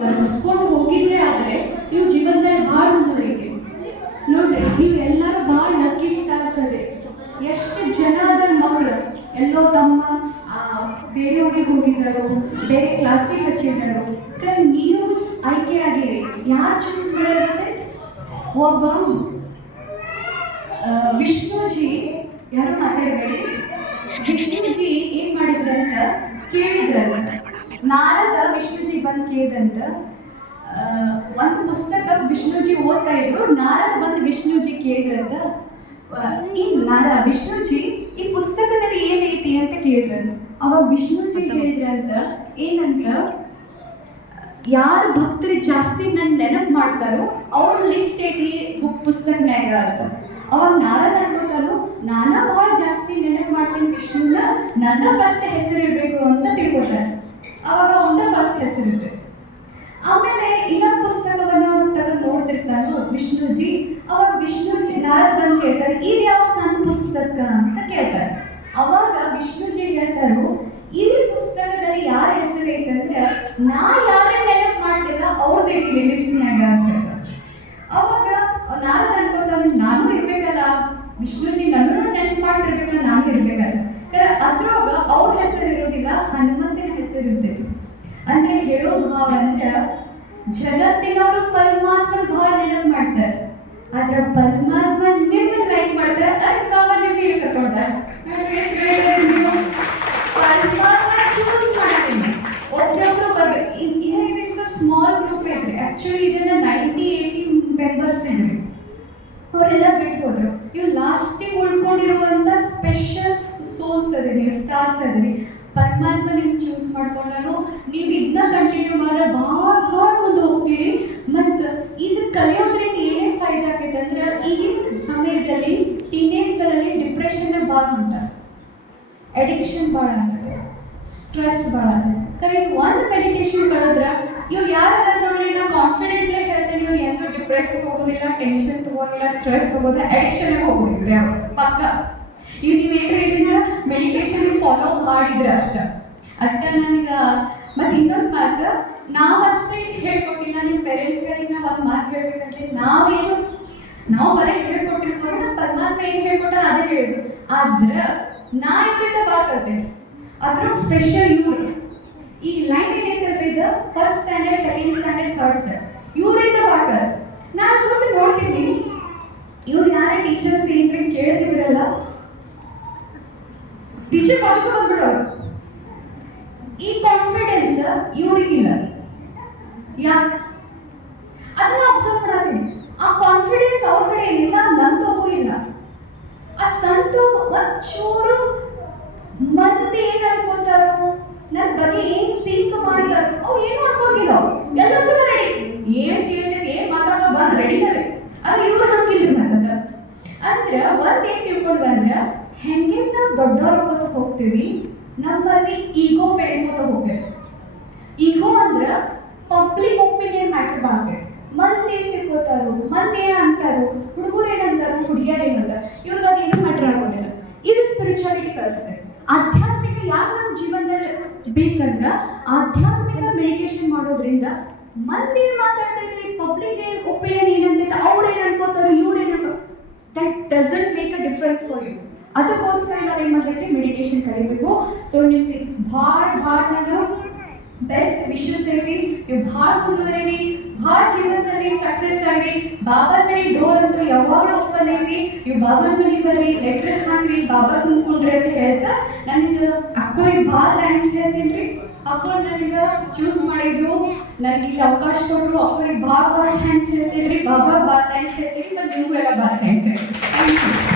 ಬರ್ಸ್ಕೊಂಡು ಹೋಗಿದ್ರೆ ಆದ್ರೆ ನೀವು ಜೀವನದಲ್ಲಿ ಭಾಳ ಮುಂದುವರಿತೀವಿ ನೋಡ್ರಿ, ನೀವು ಎಲ್ಲರೂ ಭಾಳ ಸ್ಟಾರ್ಸ್ ಅದೇ ಎಷ್ಟು ಜನ ಅದರ ಮಕ್ಕಳು ಎಲ್ಲೋ ತಮ್ಮ ಬೇರೆ ಊರಿಗೆ ಹೋಗಿದ್ದಾರೋ, ಬೇರೆ ಕ್ಲಾಸಿಗೆ ಹಚ್ಚಿದ್ದಾರೋ. ಕರೆ ನೀವು ಆಯ್ಕೆ ಆಗಿರಿ. ಯಾರು ಚೂಸ್ ಮಾಡಿದ್ರೆ ಒಬ್ಬ ವಿಷ್ಣುಜಿ, ಯಾರು ಮಾತಾಡಬೇಡಿ. ವಿಷ್ಣುಜಿ ಏನ್ ಮಾಡಿದ್ರಂತ ಕೇಳಿದ್ರಂತ. ನಾರದ ವಿಷ್ಣುಜಿ ಬಂದು ಕೇಳಿದಂತ ಒಂದು ಪುಸ್ತಕ ವಿಷ್ಣುಜಿ ಓದ್ತಾ ಇದ್ರು ನಾರದ ಬಂದು ವಿಷ್ಣುಜಿ ಕೇಳಿದ್ರಂತ ಈ ನಾರ ವಿಷ್ಣುಜಿ ಈ ಪುಸ್ತಕದಲ್ಲಿ ಏನೈತಿ ಅಂತ ಕೇಳಿದ್ರು. ಅವಾಗ ವಿಷ್ಣುಜಿ ಹೇಳಿದ್ರಂತ ಏನಂತ ಯಾರು ಭಕ್ತರು ಜಾಸ್ತಿ ನನ್ನ ನೆನಪು ಮಾಡ್ತಾರೋ ಅವ್ರ ಲಿಸ್ಟ್ ಐತಿ ಬುಕ್ ಪುಸ್ತಕನ್ಯಾಗ ಅಂತ. ಅವಾಗ ನಾರದ ಅನ್ಕೋತಾರು ನಾನ ಭಾಳ ಜಾಸ್ತಿ ನೆನಪು ಮಾಡ್ತೀನಿ ವಿಷ್ಣುನ ನನ್ನ ಫಸ್ಟ್ ಹೆಸರು ಇರಬೇಕು ಅಂತ ತಿಳ್ಕೊಳ್ತಾರೆ ಅವಾಗ ಹೆಸರಿರುತ್ತೆ ಆಮೇಲೆ ಇನ್ನೊಂದು ಪುಸ್ತಕವನ್ನು ತೆಗೆದು ನೋಡ್ತಿರ್ತಾನು ವಿಷ್ಣುಜಿ. ಅವಾಗ ವಿಷ್ಣುಜಿ ನಾರದ ಬಂದು ಕೇಳ್ತಾರೆ, ಇದು ಯಾವ ಸಣ್ಣ ಪುಸ್ತಕ? ಅಂತ ಕೇಳ್ತಾರೆ. ಅವಾಗ ವಿಷ್ಣುಜಿ ಹೇಳ್ತಾರು ಈ ಪುಸ್ತಕದಲ್ಲಿ ಯಾರ ಹೆಸರು ಐತಂದ್ರೆ ನಾ ಯಾರೇ ನೆನಪು ಮಾಡ್ತಿಲ್ಲ ಅವ್ರದ್ದು ಐತಿ ಲಿಸ್ಟ್ನಾಗ ಅಂತ. ಅವಾಗ ನಾರದ ಅನ್ಕೋತಾನೆ, ನಾನು ಇರ್ಬೇಕಲ್ಲ. ವಿಷ್ಣುಜಿ ನನ್ನನ್ನು ನೆನಪು ಮಾಡ್ತಿರ್ಬೇಕಲ್ಲ ನಾನು ಇರ್ಬೇಕಲ್ಲ. ಅದ್ರೊಳಗ ಅವ್ರ ಹೆಸರು ಇರೋದಿಲ್ಲ ಹನುಮಂತನ ಹೆಸರು ಇರ್ತೈತಿ ಅಂದ್ರೆ ಹೇಳೋ ಭಾವ ಅಂದ್ರೆ ಜಗತ್ತಿನವರು ಪರಮಾತ್ಮ ಭಾಳ ನೆನಪು ಮಾಡ್ತಾರೆ. ಆದ್ರ ಪರಮಾತ್ಮ ನಿಮ್ಮನ್ನ ಲೈಕ್ ಮಾಡ್ತಾರೆ, ಅದ್ರ ಭಾವ ನಿಮಗೆ ಕರ್ಕೊಂಡ ಪರಮಾತ್ಮ ಚೂಸ್ ಮಾಡ್ತೀನಿ. ಒಬ್ರೊಬ್ರು ಬರ್ಬೇಕು ಇದಿಷ್ಟು ಸ್ಮಾಲ್ ಗ್ರೂಪ್ ಐತ್ರಿ ಆಕ್ಚುಲಿ ಇದನ್ನ ನೈಂಟಿ ಏಯ್ಟಿ ಮೆಂಬರ್ಸ್ ಇದ್ರಿ, ಅವರೆಲ್ಲ ಬಿಟ್ಟು ಹೋದ್ರು. ಇವು ಲಾಸ್ಟಿಗೆ ಉಳ್ಕೊಂಡಿರುವಂತ ಸ್ಪೆಷಲ್ ಸೋಲ್ಸ್ ಅದ್ರಿ ನೀವು ಸ್ಟಾರ್ಸ್ ಅದ್ರಿ ಪರಮಾತ್ಮ ನೀವು ಚೂಸ್ ಮಾಡ್ಕೊಂಡಾನು ನೀವು ಇದನ್ನ ಕಂಟಿನ್ಯೂ ಮಾಡ್ರೆ ಭಾಳ ಭಾಳ ಮುಂದೆ ಹೋಗ್ತೀರಿ. ಮತ್ತು ಇದು ಕಲಿಯೋದ್ರಿಂದ ಏನೇನು ಫಾಯ್ದೆ ಆಕೈತೆ ಅಂದ್ರೆ ಈಗಿನ ಸಮಯದಲ್ಲಿ ಟೀನೇಜ್ಗಳಲ್ಲಿ ಡಿಪ್ರೆಷನ್ ಭಾಳ ಉಂಟ. ಅಡಿಕ್ಷನ್ ಭಾಳ ಆಗುತ್ತೆ. ಸ್ಟ್ರೆಸ್ ಭಾಳ ಆಗುತ್ತೆ. ಕರೆ ಒಂದು ಮೆಡಿಟೇಷನ್ ಕಳೆದ್ರ ಇವ್ರು ಯಾರಾದ್ರೂ ನೋಡ್ರಿ, ನಾವು ಕಾನ್ಫಿಡೆಂಟ್ಲಿ ಹೇಳ್ತೇನೆ, ಇವ್ರು ಎಂದೂ ಡಿಪ್ರೆಸ್ ಹೋಗೋದಿಲ್ಲ ಟೆನ್ಷನ್ ತಗೋದಿಲ್ಲ ಸ್ಟ್ರೆಸ್ ತಗೋದಿಲ್ಲ ಅಡಿಕ್ಷನ್ ಹೋಗೋದಿಲ್ಲ ಪಕ್ಕ. ಈಗ ನೀವು ಏನ್ರಿ ಮೆಡಿಟೇಷನ್ ಫಾಲೋ ಮಾಡಿದ್ರೆ ಅಷ್ಟ? ಅದಕ್ಕೆ ನನಗೆ ಮತ್ತೆ ಇನ್ನೊಂದು ಮಾತು ನಾವಷ್ಟೇ ಹೇಳ್ಕೊಟ್ಟಿಲ್ಲ ನಿಮ್ಮ ಪೇರೆಂಟ್ಸ್ಗಳಿಗೆ ನಾವು ಒಂದು ಮಾತು ಹೇಳ್ಬೇಕಂದ್ರೆ ನಾವೇನು ನಾವು ಬರೀ ಹೇಳ್ಕೊಟ್ಟಿರ್ಬೋದು ನಮ್ಮ ಪರಮಾತ್ಮ ಏನು ಹೇಳ್ಕೊಟ್ಟಾರ ಅದೇ ಹೇಳಿ ಆದ್ರೆ ನಾ ಇವರಿಂದ ಭಾಳ ಕಲ್ತೇನೆ. ಅದ್ರ ಸ್ಪೆಷಲ್ ಇವರು. ಈ ಲೈನ್ ಏನೈತೆ first standard second standard third sir ಇವರಿಂದ ಭಾಳ ಕಲ್ತೆ ನಾನು ಕೂತು ನೋಡ್ತೀನಿ ಇವ್ರು ಯಾರ ಟೀಚರ್ಸ್ ಏನ್ರಿ ಕೇಳ್ತಿದ್ರಲ್ಲ ಈ ಕಾನ್ಫಿಡೆನ್ಸ್ ಇವ್ರಿಗಿಲ್ಲ ಯಾಕೆ? ಅದನ್ನ ಅಬ್ಸರ್ವ್ ಮಾಡತ್ತೀನಿ ಆ ಕಾನ್ಫಿಡೆನ್ಸ್ ಅವ್ರ ಕಡೆ ಇಲ್ಲ ನಂತವೂ ಇಲ್ಲ. ಆ ಸಂತು ಒಂಚೂರು ಮಂದಿ ಏನ್ ಅನ್ಕೋತಾರೋ ನನ್ನ ಬಗ್ಗೆ ಏನ್ ಥಿಂಕ್ ಮಾಡ್ತಾರೋ, ಅವ್ರು ಏನು ಅನ್ಕೋಗಿಲ್ಲ ಎಲ್ಲದಕ್ಕೂ ರೆಡಿ ಏನ್ ಕೇಳ್ತೈತಿ ಏನ್ ಮಾತಾಡೋ ಬಂದ್ ರೆಡಿ ಅದು ಇವ್ರು ಹಂಗಿಲ್ಲ ನನ್ನ ಅಂದ್ರ ಒಂದ್ ಏನ್ ತಿಳ್ಕೊಂಡ್ ಬಂದ್ರ ಹೆಂಗೆ ನಾವು ದೊಡ್ಡವ್ರ ಅನ್ಕೋತ ಹೋಗ್ತೀವಿ? ನಮ್ಮಲ್ಲಿ ಈಗೋ ಬೆಳಿಕೋತ ಹೋಗ್ಬೇಕು. ಈಗೋ ಅಂದ್ರೆ ಪಬ್ಲಿಕ್ ಒಪಿನಿಯನ್ ಮ್ಯಾಟರ್ ಮಾಡ್ಬೇಕು ಮಂದಿ ಏನ್ ತಿಳ್ಕೊತಾರು, ಮಂದಿ ಏನ್ ಅಂತಾರು, ಹುಡುಗರು ಏನ್ ಹುಡುಗಿಯರು ಹುಡುಗಿಯರ್ ಏನ್ ಅಂತಾರ ಇವ್ರಿಗೆ ಅದೇನು ಮ್ಯಾಟರ್ ಆಗೋದಿಲ್ಲ. ಇದು ಸ್ಪಿರಿಚುವಾಲಿಟಿ ಕಳಿಸ್ತದೆ ಆಧ್ಯಾತ್ಮಿಕ ಯಾಕೆ ನಮ್ಮ ಜೀವನದಲ್ಲಿ ಬೇಕಂದ್ರೆ ಆಧ್ಯಾತ್ಮಿಕ ಮೆಡಿಟೇಷನ್ ಮಾಡೋದ್ರಿಂದ ಮಂದಿ ಏನು ಮಾತಾಡ್ತಾ ಇದ್ರಿ ಪಬ್ಲಿಕ್ ಏನ್ ಒಪಿನಿಯನ್ ಏನಂತೈತೆ ಅವ್ರು ಏನು ಅನ್ಕೋತಾರೋ, ಇವ್ರು ಏನು that doesn't make a difference for you ಅದಕ್ಕೋಸ್ಕರ ನಾವು ಏನು ಮಾಡಬೇಕು ಮೆಡಿಟೇಷನ್ ಕಲಿಬೇಕು. ಸೊ ನಿಮ್ಗೆ ಭಾಳ ಭಾಳ ನಾನು ಬೆಸ್ಟ್ ವಿಶಸ್ ಐತಿ ನೀವು ಭಾಳ ಮುಂದುವರೀರಿ, ಭಾಳ ಜೀವನದಲ್ಲಿ ಸಕ್ಸಸ್ ಆಗಿ ಬಾಬಾ ಮನೆ ಡೋರ್ ಅಂತೂ ಯಾವಾಗಲೂ ಓಪನ್ ಐತಿ. ನೀವು ಬಾಬಾ ಮನೆ ಬರ್ರಿ ಲೆಟರ್ ಹಾಕ್ರಿ ಬಾಬಾ ಕುಂದ್ಕೊಂಡ್ರಿ ಅಂತ ಹೇಳ್ತಾ ನನಗೆ ಅಕ್ಕೋರಿಗೆ ಭಾಳ ಥ್ಯಾಂಕ್ಸ್ ಹೇಳ್ತೀನಿ ರೀ ಅಕ್ಕೋ ನನಗೆ ಚೂಸ್ ಮಾಡಿದ್ರು. ನನಗೆ ಇಲ್ಲಿ ಅವಕಾಶ ಕೊಟ್ಟರು ಅಕ್ಕೋರಿಗೆ ಭಾಳ ಭಾಳ ಥ್ಯಾಂಕ್ಸ್ ಹೇಳ್ತೀನಿ ಬಾಬಾ, ಭಾಳ ಥ್ಯಾಂಕ್ಸ್ ಹೇಳ್ತೀನಿ ಮತ್ತು ನಿಮಗೂ ಎಲ್ಲ ಭಾಳ ಥ್ಯಾಂಕ್ಸ್ ಹೇಳ್ತೀನಿ ಥ್ಯಾಂಕ್ ಯು